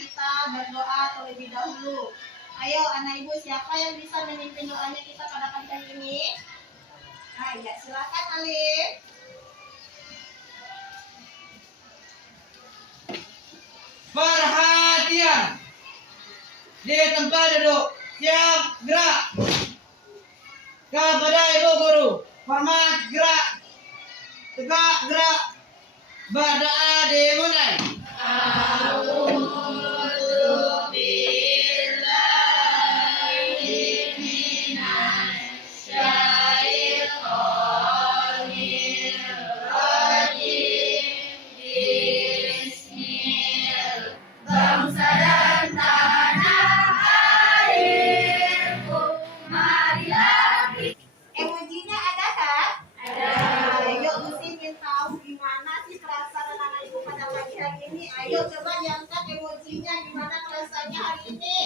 kita berdoa terlebih dahulu. Ayo anak ibu, siapa yang bisa memimpin doanya kita pada pagi hari ini? Nah, ya silakan Alif. Perhatian. Di tempat duduk. Siap, gerak. Kepada ibu guru. Hormat, gerak. Tegak, gerak. Berdoa dimulai. Emojinya ada kan? Ada. Ayo mesti ingin tahu gimana sih perasaan anak ibu pada pagi hari ini. Ayo coba diangkat emojinya, gimana perasaannya hari ini.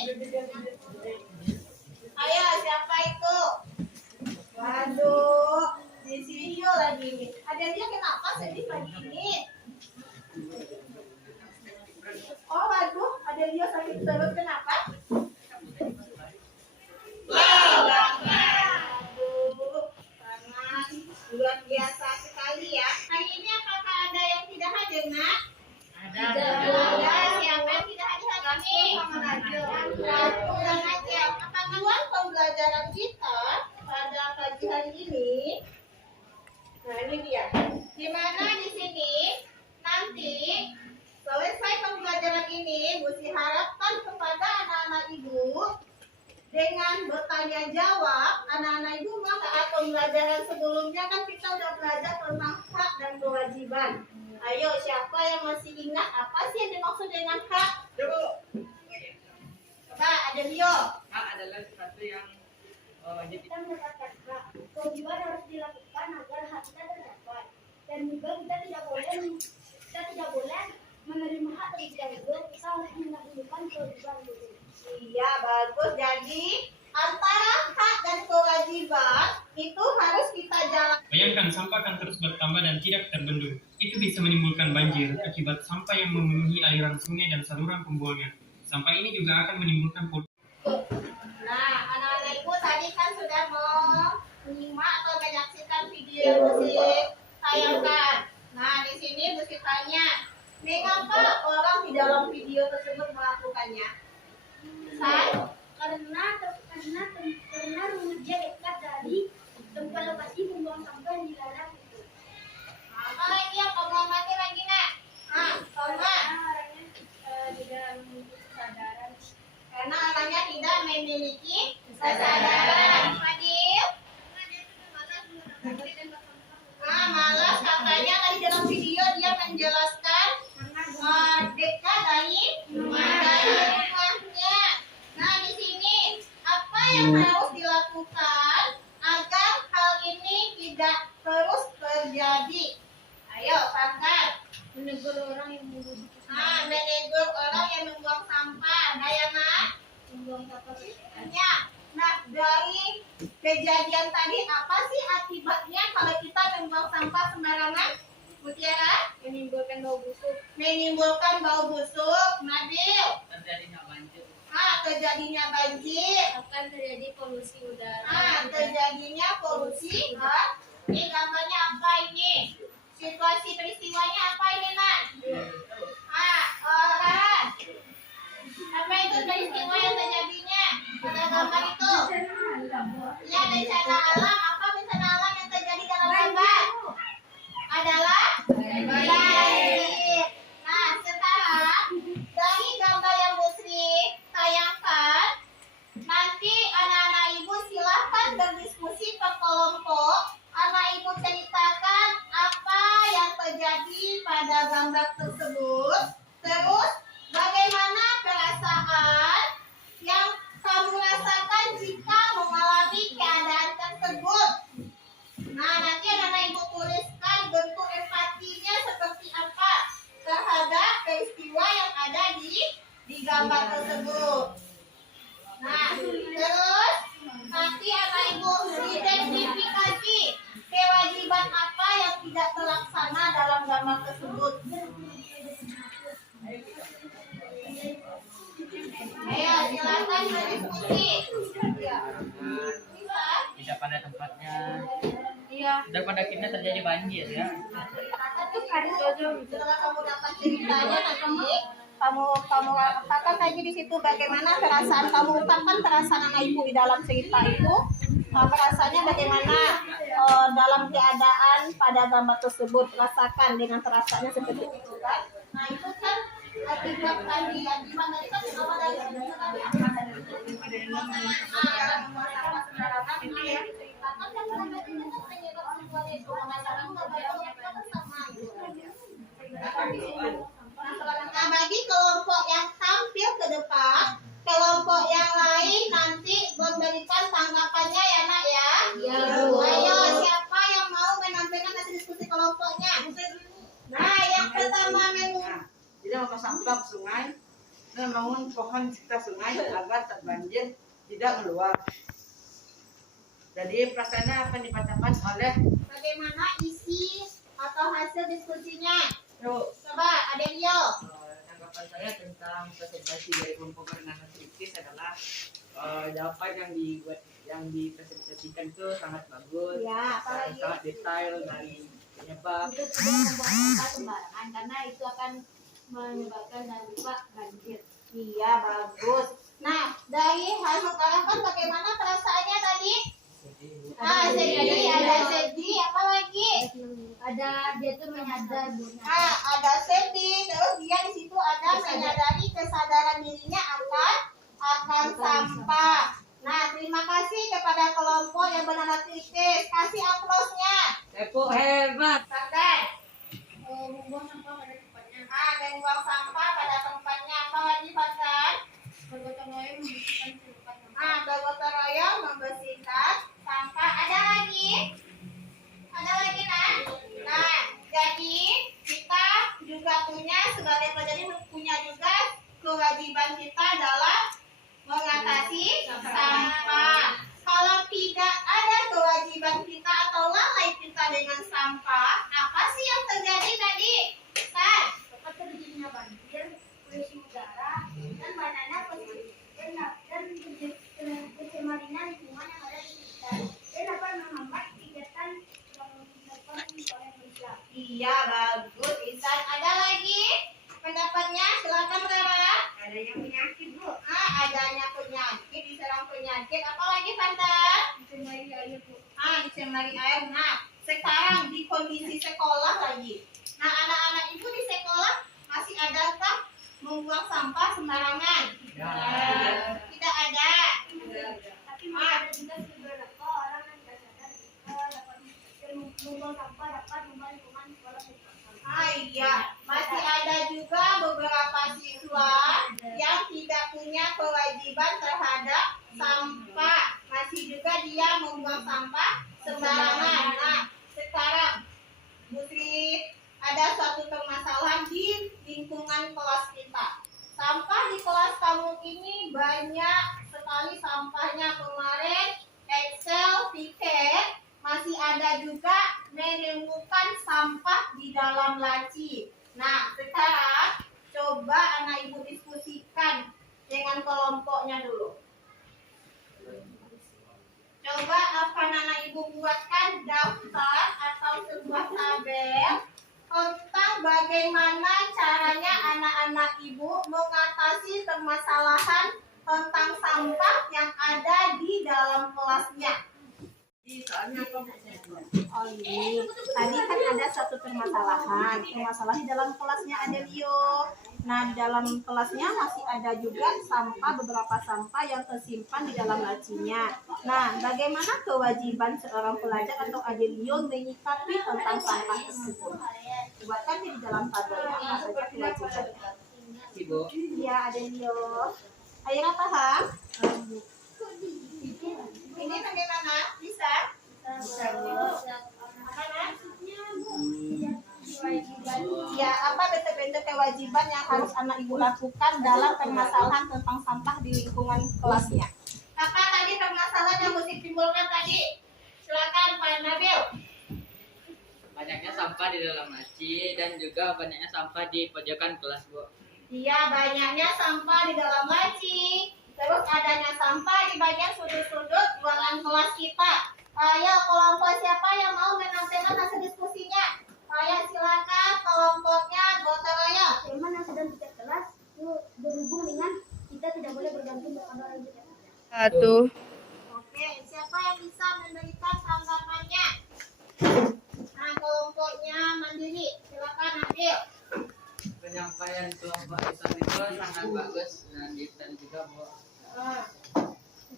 Ayo siapa itu? Waduh, di video lagi ini. Ada dia kenapa sedih pagi ini? Oh waduh, ada dia sakit perut kenapa? Luar biasa sekali ya. Hari ini apakah ada yang tidak hadir, Nak? Ada. Siapa yang tidak hadir hari ini? Kurang ajar. Apa tujuan pembelajaran kita pada pagi hari ini? Nah, ini dia. Di mana di sini nanti selesai pembelajaran ini, Busi harapkan kepada anak-anak ibu dengan bertanya jawab. Anak-anak ibu maka pembelajaran sebelumnya kan kita udah belajar tentang hak dan kewajiban. Ayo siapa yang masih ingat apa sih yang dimaksud dengan hak? Coba ada Dio. Hak adalah sesuatu yang wajib. Kita mendapatkan hak. Kewajiban harus dilakukan agar hak kita terdapat. Dan juga kita tidak boleh menerima hak terlebih dahulu. Kita harus mendahulukan kewajiban dulu. Iya bagus. Jadi antara hak dan kewajiban itu harus kita jalankan. Bayangkan sampah akan terus bertambah dan tidak terbendung. Itu bisa menimbulkan banjir akibat sampah yang memenuhi aliran sungai dan saluran pembuangan. Sampah ini juga akan menimbulkan polusi. Nah, anak-anak ibu tadi kan sudah menyimak atau menyaksikan video yang Busi tayangkan. Nah, di sini Busi tanya, mengapa orang di dalam video tersebut melakukannya? Karena rumahnya dekat dari tempat lokasi pembuangan sampah yang dilarang itu. Apa lagi yang kamu amati lagi, Nak? Sama. Karena orangnya tidak memiliki kesadaran. Fadil? Malas katanya tadi dalam video dia menjelaskan dekat dari rumahnya. Nah, di sini apa yang harus dilakukan agar hal ini tidak terus terjadi? Ayo, Fakar. Menegur orang yang Menegur orang yang membuang sampah. Ada yang Nak? membuang sampah. Ya. Nah, dari kejadian tadi apa sih akibatnya kalau kita membuang sampah sembarangan? Mutiara? Menimbulkan bau busuk. Menimbulkan bau busuk. Nabil? Terjadinya banjir. Terjadinya banjir. Akan terjadi polusi udara. Terjadinya polusi. Ini gambarnya apa ini? Situasi peristiwanya apa ini, Nak? Orang. Apa itu peristiwa yang terjadinya pada gambar itu? Ya, bencana alam. Apa bencana alam yang terjadi dalam gambar? Adalah banjir. Nah, sekarang dari gambar yang Busri tayangkan, nanti anak-anak ibu silahkan berdiskusi per kelompok. Anak ibu ceritakan apa yang terjadi pada gambar tersebut. Terus bagaimana perasaan yang kamu rasakan jika mengalami keadaan tersebut. Nah, nanti anak ibu tuliskan bentuk empatinya seperti apa terhadap peristiwa yang ada di gambar tersebut. Nah, terus nanti anak ibu identifikasi kewajiban apa yang tidak terlaksana dalam gambar tersebut. silakan berdiskusi. Bisa? Tidak pada tempatnya. Iya. Daripada kita terjadi banjir ya. Setelah kamu dapat ceritanya nanti kamu katakan aja di situ bagaimana perasaan kamu ungkapkan perasaan anak ibu di dalam cerita itu. Perasaannya bagaimana dalam keadaan pada gambar tersebut, rasakan dengan perasaannya seperti itu kan. Nah itu kan akibat tadi kan awal dari sebenarnya sembarangan itu ya diceritakan kan pada ini kan penyebab semuanya itu masalah sama nah bagi kelompok yang tampil ke depan, kelompok yang lain nanti memberikan tanggapannya ya nak ya. Ya. Ayo siapa yang mau menampilkan hasil diskusi kelompoknya? Nah yang pertama Tidak mempersampah sungai dan membangun pohon di sekitar sungai agar tak banjir tidak meluap. Jadi perasaannya akan dibacakan oleh bagaimana isi atau hasil diskusinya? Yuk. Coba Adelio. Tanggapan saya tentang presentasi dari kelompok perenang kritis adalah jawaban yang dipresentasikan itu sangat bagus, Ya, apalagi? sangat detail dari penyebab. Itu tidak membuang sampah sembarangan karena itu akan menyebabkan dan lupa banjir. Iya bagus. Nah dari hasil kan bagaimana perasaannya tadi? Sedih, ada sedih, apa lagi? Ada dia tuh menyadar Ada sedih, terus dia di situ ada menyadari kesadaran dirinya akan sampah. Nah, terima kasih kepada kelompok yang benar-benar kritis. Kasih aplausnya. Tepuk hebat. Santai. membuang sampah pada tempatnya. Dan buang sampah pada tempatnya. Apa lagi, Fasan? Bergotong royong membersihkan selokan sampah. Bergotong royong membersihkan sampah. Ada lagi? Ada lagi, Nah, jadi kita juga punya sebagai pelajar punya juga kewajiban kita dalam mengatasi sampah. Kalau tidak ada kewajiban kita atau lalai kita dengan sampah, apa sih yang terjadi tadi? Dapat terjadinya banjir, polusi udara, dan banyaknya pencemaran lingkungan yang ada di sekitar. Dan dapat menghambat kegiatan yang dilakukan oleh manusia. Iya, bagus, Isan. Ada lagi pendapatnya? Silakan, Rara. Ada yang penyakit, Bu. Adanya penyakit, diserang penyakit. Apalagi, Tante? Dicemari air, Bu. Dicemari air. Nah, sekarang di kondisi sekolah lagi. Nah, anak-anak ibu di sekolah masih adakah membuang sampah sembarangan? Tidak ada. Tapi masih ada juga beberapa orang yang tidak sadar dapat membuang sampah dapat membuat lingkungan sekolah bersih. Iya, masih ada juga beberapa siswa yang tidak punya kewajiban terhadap sampah. Masih juga dia membuang sampah sembarangan. Nah, sekarang Musri, ada suatu permasalahan di lingkungan kelas kita. Sampah di kelas kamu ini banyak sekali sampahnya. Kemarin Excel, piket, masih ada juga menemukan sampah di dalam laci. Nah, sekarang coba anak ibu diskusikan dengan kelompoknya dulu. Coba anak ibu buatkan daftar atau sebuah tabel tentang bagaimana caranya anak-anak ibu mengatasi permasalahan tentang sampah yang ada di dalam kelasnya. Oh iya, tadi kan ada satu permasalahan di dalam kelasnya ada Rio. Nah, di dalam kelasnya masih ada juga beberapa sampah yang tersimpan di dalam lacinya. Nah, bagaimana kewajiban seorang pelajar atau Adelio menyikapi tentang sampah tersebut? Buatkan di dalam tabelnya apa saja kewajibannya. Ibu. Iya, Adelio. Ayo paham? Ini bagaimana? Bisa? Ya, apa bentuk-bentuk kewajiban yang harus anak ibu lakukan dalam permasalahan tentang sampah di lingkungan kelasnya? Apa tadi permasalahan yang mesti timbulkan tadi? Silakan Pak Nabil. Banyaknya sampah di dalam laci dan juga banyaknya sampah di pojokan kelas, Bu. Iya, banyaknya sampah di dalam laci Terus adanya sampah di bagian sudut-sudut ruangan kelas kita. Ayo kelompok siapa yang mau menampilkan hasil diskusinya? Ayo silakan kelompoknya gotong royong. Tema yang sedang kita kelas itu berhubung dengan kita tidak boleh bergantung kepada orang yang tidak ada. Satu. Oke, siapa yang bisa memberikan tanggapannya? Nah, kelompoknya mandiri, silakan ambil. Penyampaian kelompok Islam itu sangat bagus dan juga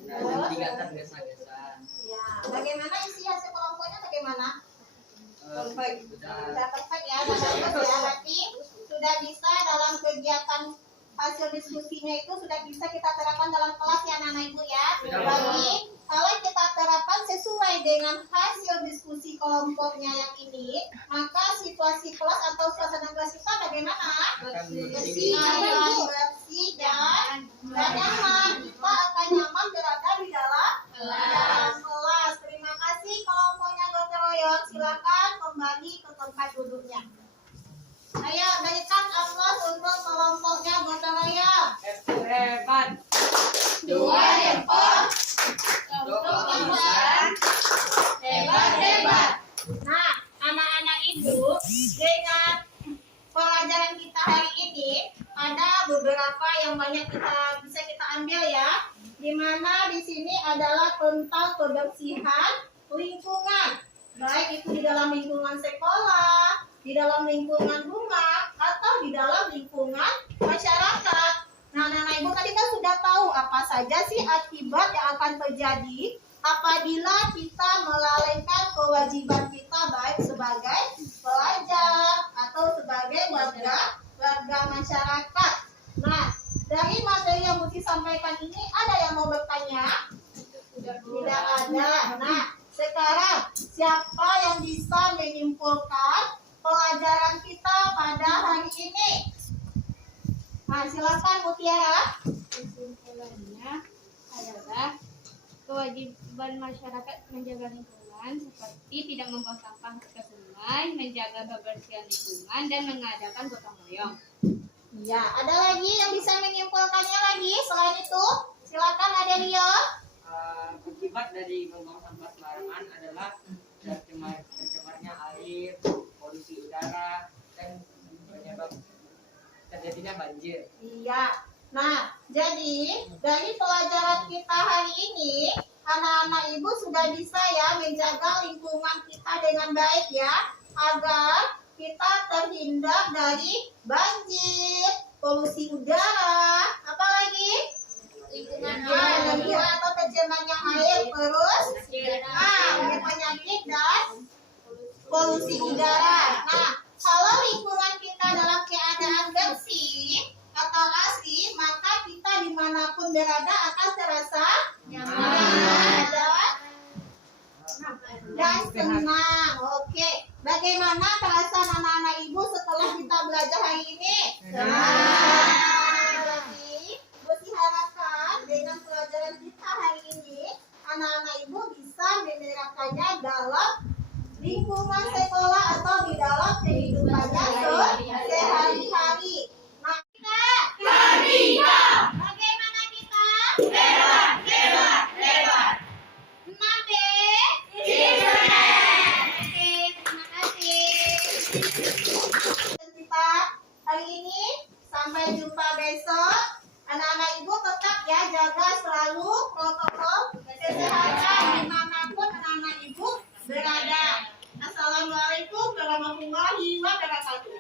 dan tidak tergesa-gesa. Ya, bagaimana isi hasil kelompoknya bagaimana? Sudah Sudah perfect ya, sudah bagus ya. Berarti sudah bisa dalam kegiatan hasil diskusinya itu sudah bisa kita terapkan dalam kelas ya anak-anak ibu ya. Berarti kalau kita terapkan sesuai dengan hasil diskusi kelompoknya yang ini, maka situasi kelas atau suasana kelas kita bagaimana? Bersih dan nyaman. Kita akan nyaman berada di dalam kelas. Terima kasih kelompoknya gotong royong. Silakan kembali ke tempat duduknya. Ayo berikan aplaus untuk kelompoknya gotong royong. hebat. Dua handphone. Hebat. Nah, anak-anak ibu, dengan pelajaran kita hari ini ada beberapa yang banyak bisa kita ambil ya. Dimana di sini adalah tentang kebersihan lingkungan, baik itu di dalam lingkungan sekolah, di dalam lingkungan rumah, atau di dalam lingkungan masyarakat. Nah, anak-anak ibu tadi kan sudah tahu apa saja sih akibat yang akan terjadi apabila kita melalaikan kewajiban kita baik sebagai pelajar atau sebagai warga masyarakat. Nah, dari materi yang Muti sampaikan ini ada yang mau bertanya? Tidak ada. Nah, sekarang siapa yang bisa menyimpulkan pelajaran kita pada hari ini? Nah, silakan Mutiara. Kesimpulannya adalah kewajiban masyarakat menjaga lingkungan seperti tidak membuang sampah ke sungai, menjaga kebersihan lingkungan, dan mengadakan gotong royong. Ya, ada lagi yang bisa menyimpulkannya lagi selain itu? Silakan Adelio. Akibat dari membuang sampah sembarangan adalah tercemarnya air, polusi udara, dan penyebab terjadinya banjir. Iya. Nah, jadi dari pelajaran kita hari ini, anak-anak ibu sudah bisa ya menjaga lingkungan kita dengan baik ya, agar kita terhindar dari banjir, polusi udara, apa lagi? Lingkungan atau tercemarnya air, terus penyakit dan polusi udara. Nah, kalau lingkungan kita dalam keadaan bersih atau asri, maka kita dimanapun berada akan terasa nyaman dan senang. Oke, bagaimana perasaan anak-anak ibu setelah kita belajar hari ini? Jadi, Gusti harapkan dengan pelajaran kita hari ini, anak-anak ibu bisa menerapkannya dalam lingkungan sekolah atau di dalam kehidupannya sehari-hari. Nah, kita bagaimana kita? Hebat. 6B. Oke, terima kasih. Kita hari ini sampai jumpa besok. Anak-anak ibu tetap ya jaga selalu protokol kesehatan dimanapun anak-anak ibu berada. Assalamualaikum warahmatullahi wabarakatuh.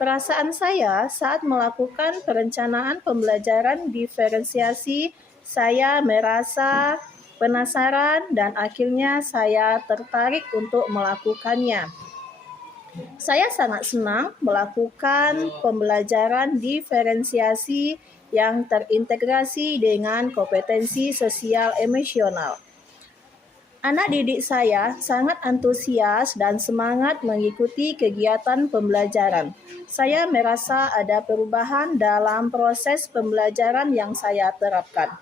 Perasaan saya saat melakukan perencanaan pembelajaran diferensiasi, saya merasa penasaran dan akhirnya saya tertarik untuk melakukannya. Saya sangat senang melakukan pembelajaran diferensiasi yang terintegrasi dengan kompetensi sosial emosional. Anak didik saya sangat antusias dan semangat mengikuti kegiatan pembelajaran. Saya merasa ada perubahan dalam proses pembelajaran yang saya terapkan.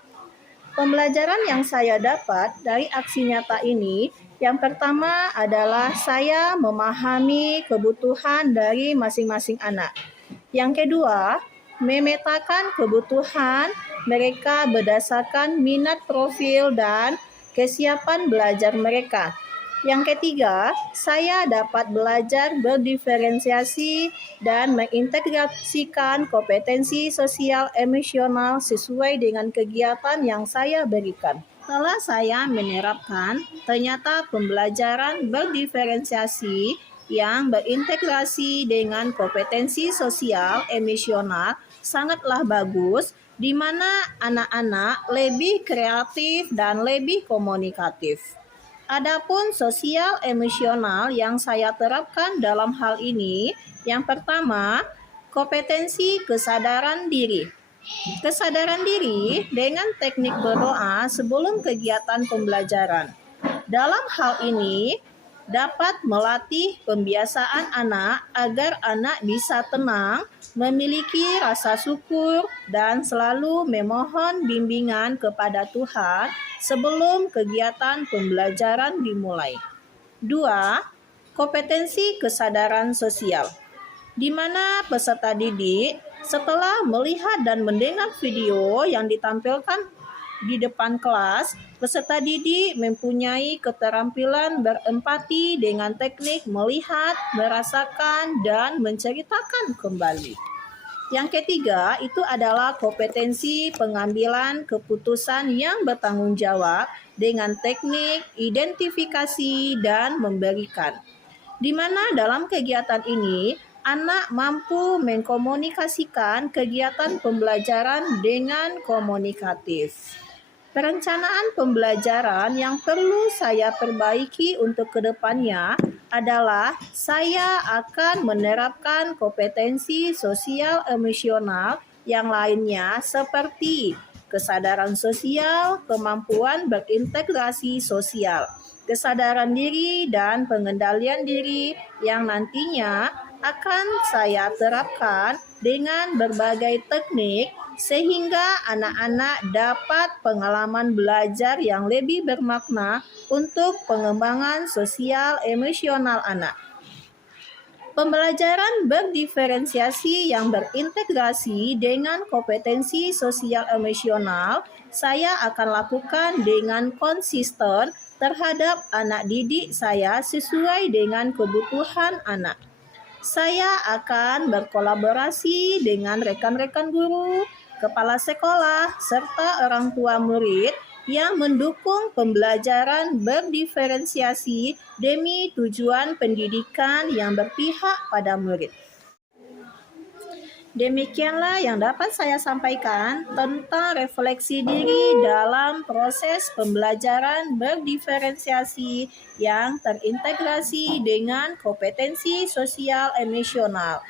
Pembelajaran yang saya dapat dari aksi nyata ini, yang pertama adalah saya memahami kebutuhan dari masing-masing anak. Yang kedua, memetakan kebutuhan mereka berdasarkan minat profil dan kesiapan belajar mereka. Yang ketiga, saya dapat belajar berdiferensiasi dan mengintegrasikan kompetensi sosial emosional sesuai dengan kegiatan yang saya berikan. Setelah saya menerapkan, ternyata pembelajaran berdiferensiasi yang berintegrasi dengan kompetensi sosial emosional sangatlah bagus, di mana anak-anak lebih kreatif dan lebih komunikatif. Adapun sosial emosional yang saya terapkan dalam hal ini, yang pertama, kompetensi kesadaran diri. Kesadaran diri dengan teknik berdoa sebelum kegiatan pembelajaran. Dalam hal ini, dapat melatih pembiasaan anak agar anak bisa tenang, memiliki rasa syukur, dan selalu memohon bimbingan kepada Tuhan sebelum kegiatan pembelajaran dimulai. 2. Kompetensi kesadaran sosial, di mana peserta didik setelah melihat dan mendengar video yang ditampilkan di depan kelas, peserta didik mempunyai keterampilan berempati dengan teknik melihat, merasakan, dan menceritakan kembali. Yang ketiga, itu adalah kompetensi pengambilan keputusan yang bertanggung jawab dengan teknik identifikasi dan memberikan. Di mana dalam kegiatan ini, anak mampu mengkomunikasikan kegiatan pembelajaran dengan komunikatif. Perencanaan pembelajaran yang perlu saya perbaiki untuk kedepannya adalah saya akan menerapkan kompetensi sosial emosional yang lainnya seperti kesadaran sosial, kemampuan berintegrasi sosial, kesadaran diri, dan pengendalian diri yang nantinya akan saya terapkan dengan berbagai teknik sehingga anak-anak dapat pengalaman belajar yang lebih bermakna untuk pengembangan sosial emosional anak. Pembelajaran berdiferensiasi yang berintegrasi dengan kompetensi sosial emosional saya akan lakukan dengan konsisten terhadap anak didik saya sesuai dengan kebutuhan anak. Saya akan berkolaborasi dengan rekan-rekan guru, kepala sekolah, serta orang tua murid yang mendukung pembelajaran berdiferensiasi demi tujuan pendidikan yang berpihak pada murid. Demikianlah yang dapat saya sampaikan tentang refleksi diri dalam proses pembelajaran berdiferensiasi yang terintegrasi dengan kompetensi sosial emosional.